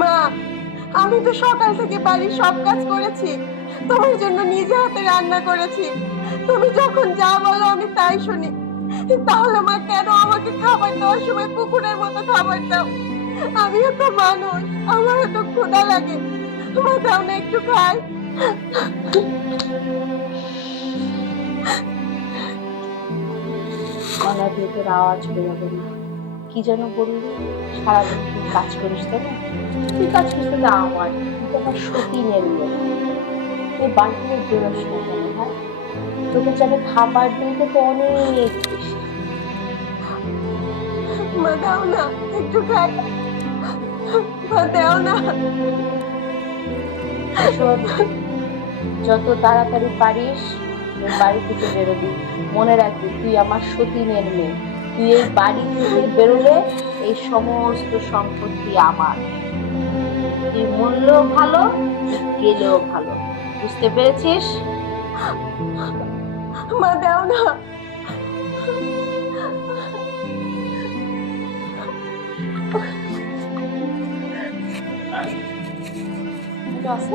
মা, আমি তো সকাল থেকে বাড়ির সব কাজ করেছি, তোমার জন্য নিজে হাতে রান্না করেছি। তুমি যখন যা বলো আমি তাই শুনি। তাহলে মা কেন আমাকে খাবার দেওয়ার সময় কুকুরের মতো খাবার দাও? আমিও তো মানুষ, আমারও তো ক্ষুধা লাগে। মা দাও না, একটু খাই। গলা দিয়ে তোর আওয়াজ বেরোবে না। কি যেন বললি? সারাদিন তুই কাজ করিস, তাই না? তুই কাজ করিস না আমার, তুই তো আমার সতীনের মেয়ে। তুই বাড়িতে বেরোস না কেন? হ্যাঁ, তোকে যাবে খাবার দিই তো অনেক বেশি। মা দাও না, একটু খাই। মা দাও না। শোন, যত তাড়াতাড়ি পারিস এই বাড়ি থেকে বেরোবি। মনে রাখবি তুই আমার সতীনের মেয়ে। তুই এই বাড়ি থেকে বেরোলে এই সমস্ত সম্পত্তি আমার। তুই মরলেও ভালো, গেলেও ভালো। বুঝতে পেরেছিস? মা দাও না। এটা আছে?